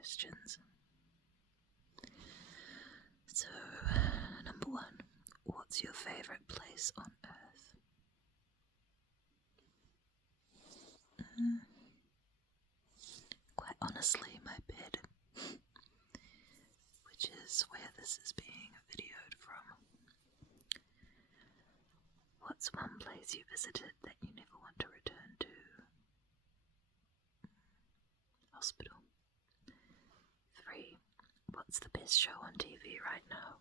questions. So, number 1, what's your favourite place on earth? Quite honestly, my bed, which is where this is being videoed from. What's one place you visited that you never want to return to? Hospital. 3, what's the best show on TV right now?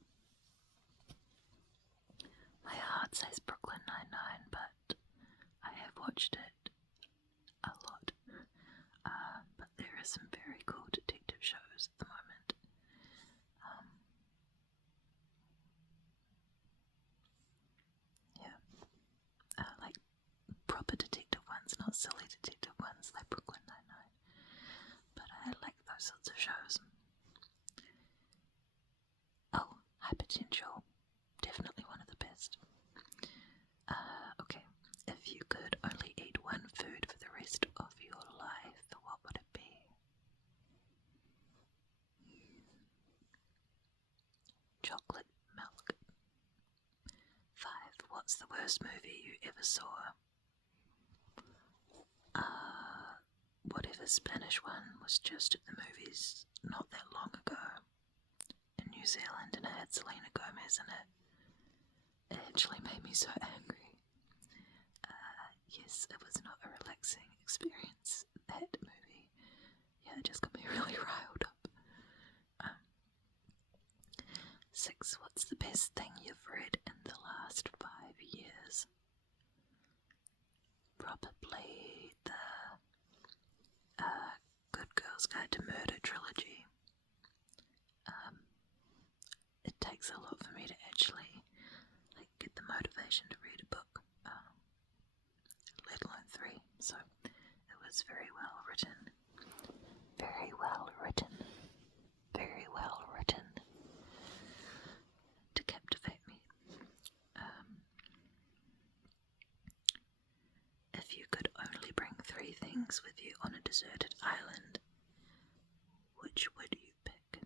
My heart says Brooklyn Nine-Nine, but I have watched it a lot. But there are some very cool detective shows at the moment. Like proper detective ones, not silly detective ones like Brooklyn Nine-Nine. But I like those sorts of shows. Oh, High Potential. Definitely one of the best. Okay, if you could only eat one food for the rest of your life, what would it be? Chocolate milk. 5, what's the worst movie you ever saw? Whatever Spanish one was just at the movies not that long ago in New Zealand, and it had Selena Gomez in it. It actually made me so angry. Yes, it was not a relaxing experience, that movie. Yeah, it just got me really riled up. 6, what's the best thing you've read in the last 5 years? Probably the Good Girl's Guide to Murder trilogy. It takes a lot for me to actually get the motivation to read a book, let alone 3. So it was very well written. Very well written. Very well written. To captivate me. If you could only bring 3 things with you on a deserted island, which would you pick?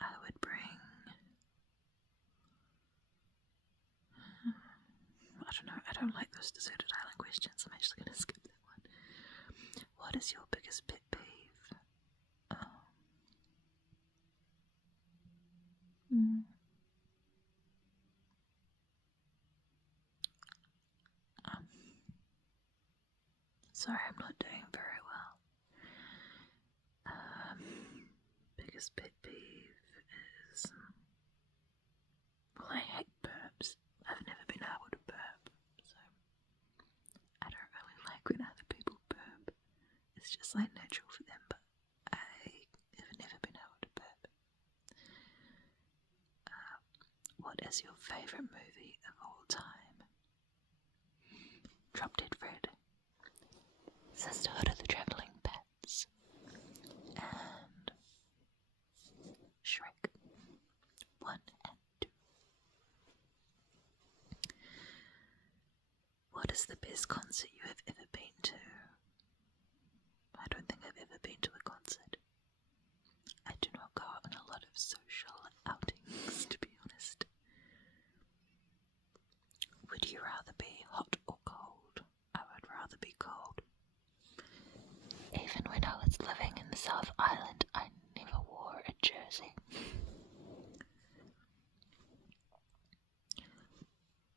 I would bring... I don't know, I don't like those deserted island questions. I'm actually going to skip that one. What is your biggest pet peeve? Sorry, I'm not doing very well. Biggest pet peeve is... Well, I hate burps. I've never been able to burp, so I don't really like when other people burp. It's just natural for them, but I have never been able to burp. What is your favourite movie of all time? Drop Dead Fred, Sisterhood of the Travelling Pets, and Shrek 1 and 2. What is the best concert you have ever been to? I don't think I've ever been to a concert. I do not go on a lot of social outings, to be honest. Would you rather be hot or cold? I would rather be cold. Even when I was living in the South Island, I never wore a jersey.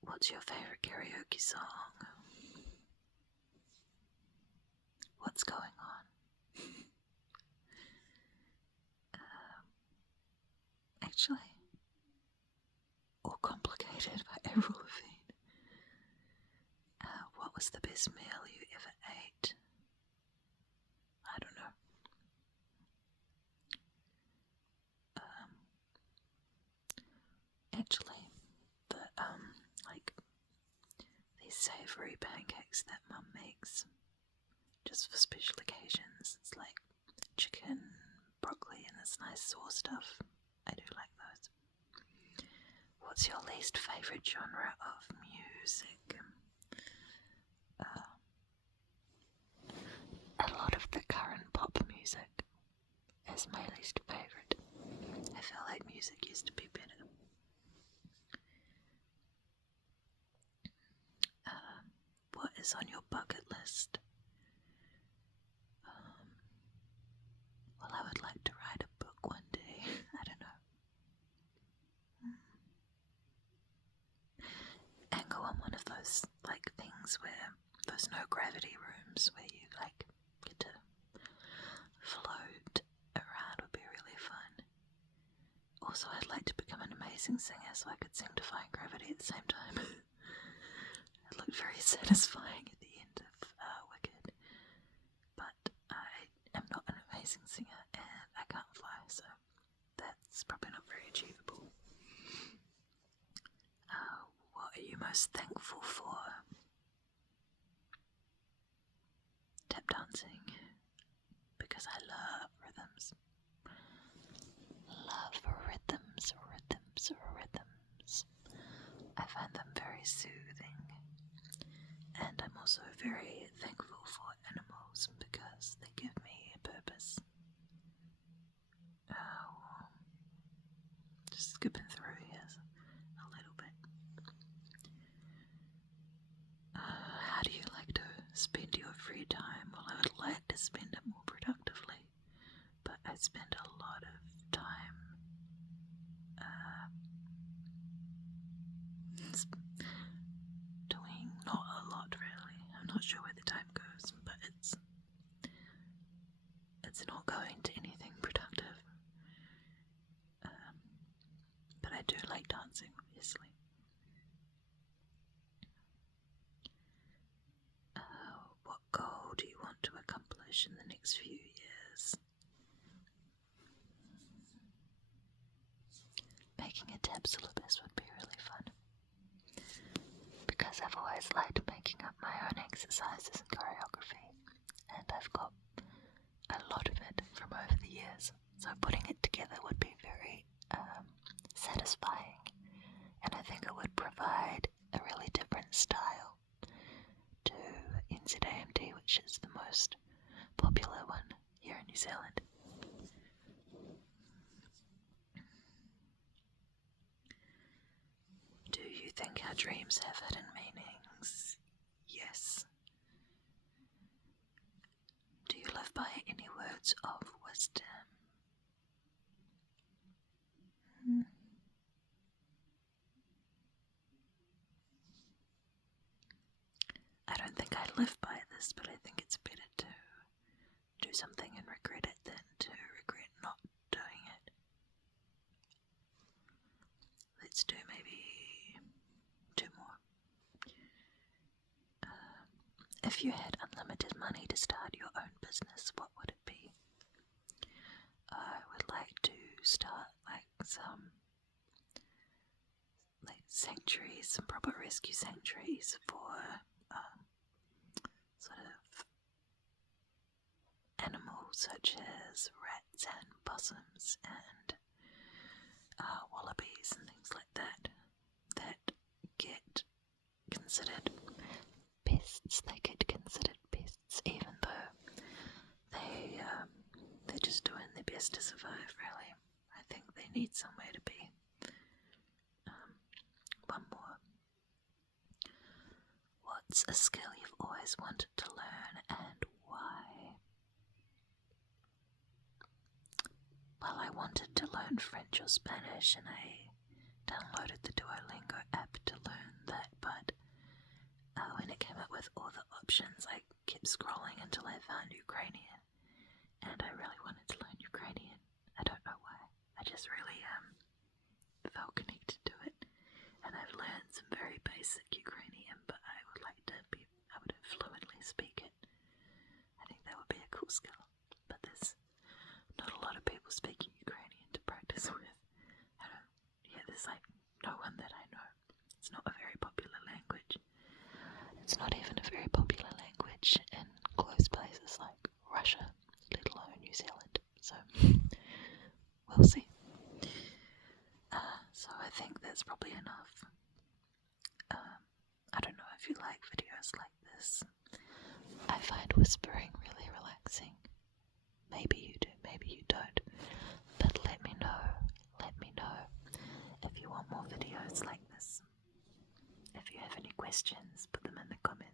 What's your favourite karaoke song? What's going on? Actually, All Complicated by Avril Lavigne. What was the best meal you ever ate? I don't know. Actually, the these savoury pancakes that Mum makes just for special occasions. It's like chicken, broccoli, and this nice sauce stuff. I do like those. What's your least favourite genre of music? A lot of the current pop music is is my least favourite. I feel like music used to be better. What is on your bucket list? Well, I would like to write a book one day. I don't know. And go on one of those like things where those no gravity rooms where you like get to float around would be really fun. Also, I'd like to become an amazing singer so I could sing Defying Gravity at the same time. It looked very satisfying at the end of Wicked, but I am not an amazing singer and I can't fly, so that's probably not very achievable. What are you most thankful for? Tap dancing, because I love rhythms. Love rhythms. I find them very soothing. And I'm also very thankful for animals because they give me a purpose. Just skipping through here a little bit. How do you like to spend your free time? Well, I would like to spend it more productively, but I spend a lot of time doing not a lot really. I'm not sure where the time goes, but it's not going to anything productive. But I do like dancing, obviously. What goal do you want to accomplish in the next few years? Making a tab syllabus would be really fun, because I've always liked making up my own exercises and choreography, and I've got a lot of it from over the years, so putting it together would be very satisfying, and I think it would provide a really different style to NZAMD, which is the most popular one here in New Zealand. Do you think our dreams have hidden meanings? Yes. Do you live by any words of wisdom? I don't think I live by this, but I think it's better to do something and regret it than to regret not doing it. Let's do maybe 2 more. If you had unlimited money to start your own business, what would it be? I would like to start some sanctuaries, some proper rescue sanctuaries for sort of animals such as rats and possums and wallabies and things like that get considered pests. They get considered pests even though they're just doing their best to survive, really. I think they need somewhere to be. One more. What's a skill you've always wanted to learn and why? Well, I wanted to learn French or Spanish and I downloaded the Duolingo app to learn that, but when it came up with all the options, I kept scrolling until I found Ukrainian, and I really wanted to learn Ukrainian. I don't know why. I just really felt connected to it, and I've learned some very basic Ukrainian, but I would like to be able to fluently speak it. I think that would be a cool skill, but there's not a lot of people speaking Ukrainian to practice with. There's no one that I know. It's not a very popular language. It's not even a very popular language in close places like Russia, let alone New Zealand. So, we'll see. So I think that's probably enough. I don't know if you like videos like this. I find whispering really relaxing. Maybe you do, maybe you don't. it's like this. If you have any questions, put them in the comments.